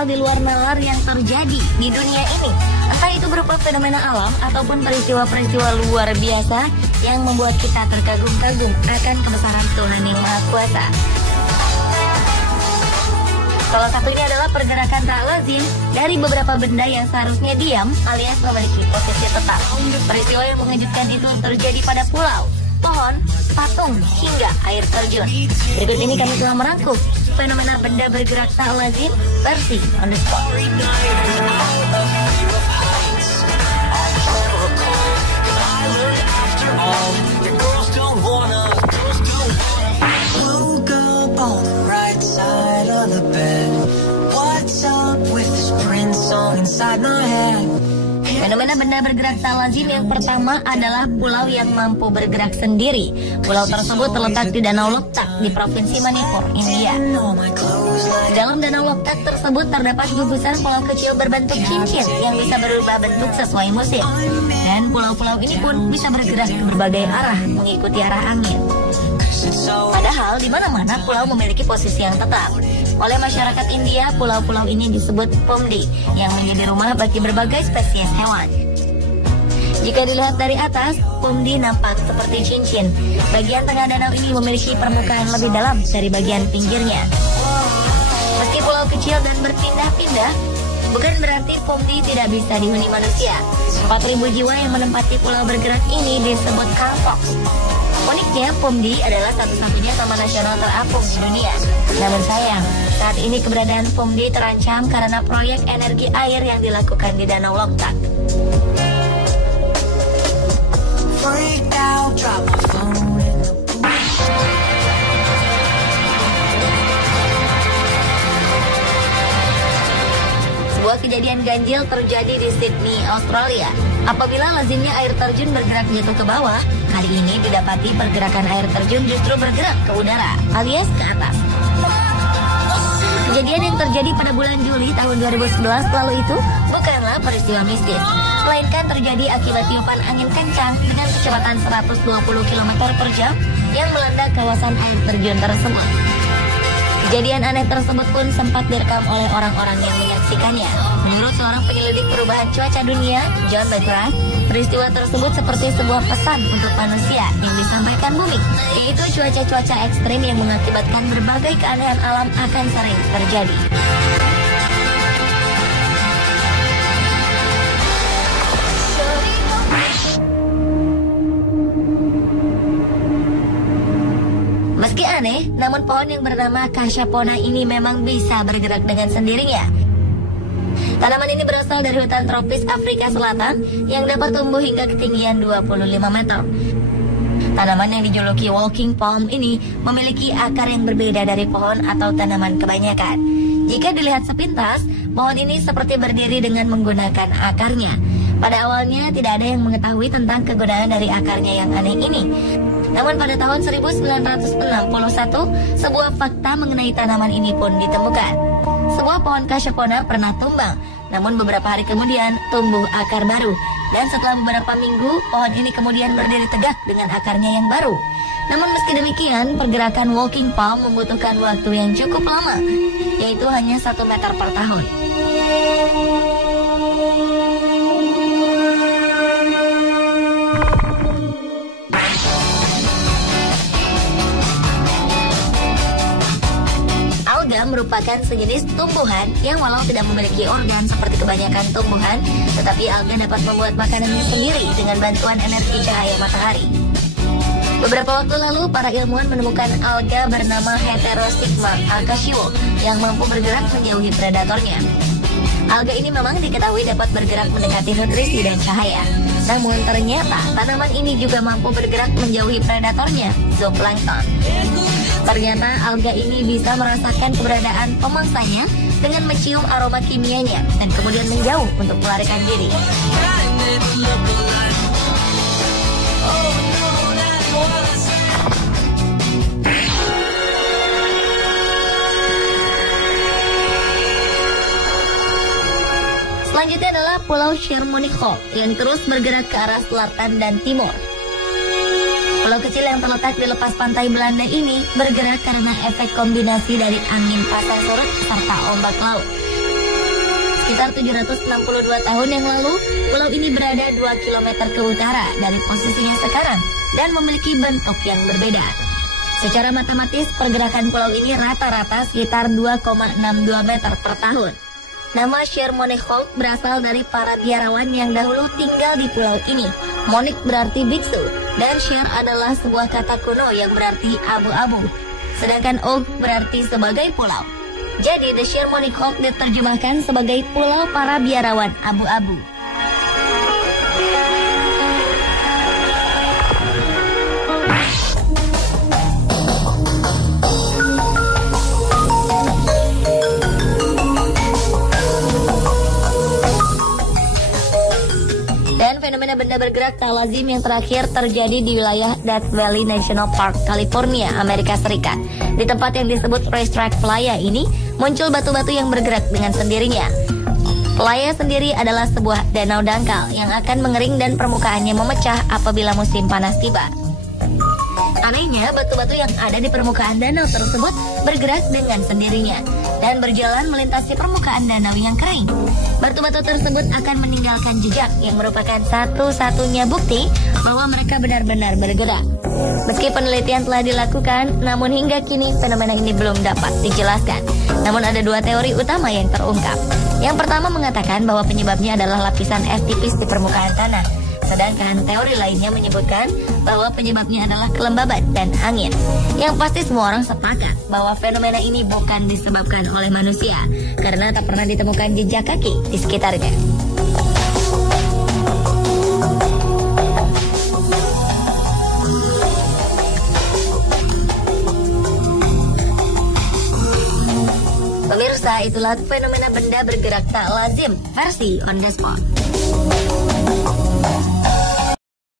hal di luar nalar yang terjadi di dunia ini. Entah itu berupa fenomena alam ataupun peristiwa-peristiwa luar biasa yang membuat kita terkagum-kagum akan kebesaran Tuhan Yang Maha Kuasa. Salah satunya adalah pergerakan tak lazim dari beberapa benda yang seharusnya diam alias memiliki posisi tetap. Peristiwa yang mengejutkan itu terjadi pada pulau, pohon, patung, hingga air terjun. Berikut ini kami telah merangkum fenomena benda bergerak tak lazim versi on the spot. Fenomena benda bergerak tak lazim yang pertama adalah pulau yang mampu bergerak sendiri. Pulau tersebut terletak di Danau Loktak di Provinsi Manipur, India. Di dalam Danau Loktak tersebut terdapat gugusan pulau kecil berbentuk cincin yang bisa berubah bentuk sesuai musim. Dan pulau-pulau ini pun bisa bergerak ke berbagai arah mengikuti arah angin. Padahal di mana-mana pulau memiliki posisi yang tetap. Oleh masyarakat India, pulau-pulau ini disebut Pomdi yang menjadi rumah bagi berbagai spesies hewan. Jika dilihat dari atas, Pomdi nampak seperti cincin. Bagian tengah danau ini memiliki permukaan lebih dalam dari bagian pinggirnya. Meski pulau kecil dan berpindah-pindah, bukan berarti Pomdi tidak bisa dihuni manusia. 4.000 jiwa yang menempati pulau bergerak ini disebut Karfox. Uniknya, Pomdi adalah satu-satunya taman nasional terapung di dunia. Namun sayang, saat ini keberadaan Pomdi terancam karena proyek energi air yang dilakukan di Danau Loktak. Sebuah kejadian ganjil terjadi di Sydney, Australia. Apabila lazimnya air terjun bergerak jatuh ke bawah, hari ini didapati pergerakan air terjun justru bergerak ke udara, alias ke atas. Kejadian yang terjadi pada bulan Juli tahun 2011 lalu itu bukanlah peristiwa mistis, melainkan terjadi akibat tiupan angin kencang dengan kecepatan 120 km per jam yang melanda kawasan air terjun tersebut. Kejadian aneh tersebut pun sempat direkam oleh orang-orang yang menyaksikannya. Menurut seorang penyelidik perubahan cuaca dunia, John McGrath, peristiwa tersebut seperti sebuah pesan untuk manusia yang disampaikan bumi, yaitu cuaca-cuaca ekstrim yang mengakibatkan berbagai keanehan alam akan sering terjadi. Meski aneh, namun pohon yang bernama Cachapona ini memang bisa bergerak dengan sendirinya. Tanaman ini berasal dari hutan tropis Afrika Selatan yang dapat tumbuh hingga ketinggian 25 meter. Tanaman yang dijuluki walking palm ini memiliki akar yang berbeda dari pohon atau tanaman kebanyakan. Jika dilihat sepintas, pohon ini seperti berdiri dengan menggunakan akarnya. Pada awalnya tidak ada yang mengetahui tentang kegunaan dari akarnya yang aneh ini. Namun pada tahun 1961, sebuah fakta mengenai tanaman ini pun ditemukan. Sebuah pohon Cachapona pernah tumbang, namun beberapa hari kemudian tumbuh akar baru. Dan setelah beberapa minggu, pohon ini kemudian berdiri tegak dengan akarnya yang baru. Namun meski demikian, pergerakan walking palm membutuhkan waktu yang cukup lama, yaitu hanya 1 meter per tahun. Merupakan sejenis tumbuhan yang walau tidak memiliki organ seperti kebanyakan tumbuhan, tetapi alga dapat membuat makanannya sendiri dengan bantuan energi cahaya matahari. Beberapa waktu lalu, para ilmuwan menemukan alga bernama Heterosigma acaceo yang mampu bergerak menjauhi predatornya. Alga ini memang diketahui dapat bergerak mendekati nutrisi dan cahaya. Namun ternyata tanaman ini juga mampu bergerak menjauhi predatornya, zooplankton. Ternyata alga ini bisa merasakan keberadaan pemangsanya dengan mencium aroma kimianya dan kemudian menjauh untuk melarikan diri. Selanjutnya adalah Pulau Shermoniko yang terus bergerak ke arah selatan dan timur. Pulau kecil yang terletak di lepas pantai Belanda ini bergerak karena efek kombinasi dari angin pasang surut serta ombak laut. Sekitar 762 tahun yang lalu, pulau ini berada 2 km ke utara dari posisinya sekarang dan memiliki bentuk yang berbeda. Secara matematis, pergerakan pulau ini rata-rata sekitar 2,62 meter per tahun. Nama Schermoneyholt berasal dari para biarawan yang dahulu tinggal di pulau ini. Monik berarti biksu, dan Scher adalah sebuah kata kuno yang berarti abu-abu. Sedangkan Oog berarti sebagai pulau. Jadi, The Schermoneyholt diterjemahkan sebagai pulau para biarawan abu-abu. Fenomena benda bergerak tak lazim yang terakhir terjadi di wilayah Death Valley National Park, California, Amerika Serikat. Di tempat yang disebut Racetrack Playa ini, muncul batu-batu yang bergerak dengan sendirinya. Playa sendiri adalah sebuah danau dangkal yang akan mengering dan permukaannya memecah apabila musim panas tiba. Anehnya, batu-batu yang ada di permukaan danau tersebut bergerak dengan sendirinya dan berjalan melintasi permukaan danau yang kering. Batu-batu tersebut akan meninggalkan jejak yang merupakan satu-satunya bukti bahwa mereka benar-benar bergerak. Meski penelitian telah dilakukan, namun hingga kini fenomena ini belum dapat dijelaskan. Namun ada dua teori utama yang terungkap. Yang pertama mengatakan bahwa penyebabnya adalah lapisan es tipis di permukaan tanah. Sedangkan teori lainnya menyebutkan bahwa penyebabnya adalah kelembaban dan angin. Yang pasti semua orang sepakat bahwa fenomena ini bukan disebabkan oleh manusia, karena tak pernah ditemukan jejak kaki di sekitarnya. Pemirsa, itulah fenomena benda bergerak tak lazim versi On The Spot.